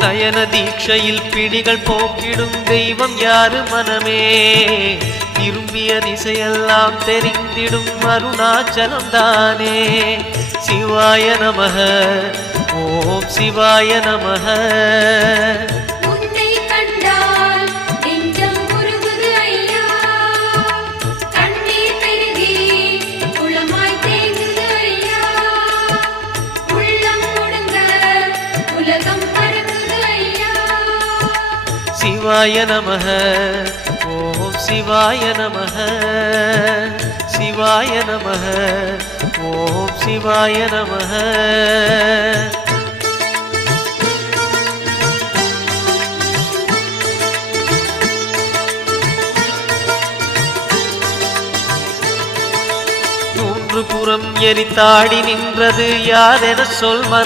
நயன தீட்சையில் பிணிகள் போக்கிடும் தெய்வம் யாரு மனமே திரும்பிய திசையெல்லாம் தெரிந்திடும் அருணாச்சலம் தானே சிவாய நமக ஓம் சிவாய நமக சிவாய நமக ஓம் சிவாய நமக சிவாய நமக ஓம் சிவாய நமக மூன்று புறம் எரித்தாடி நின்றது யாரென சொல்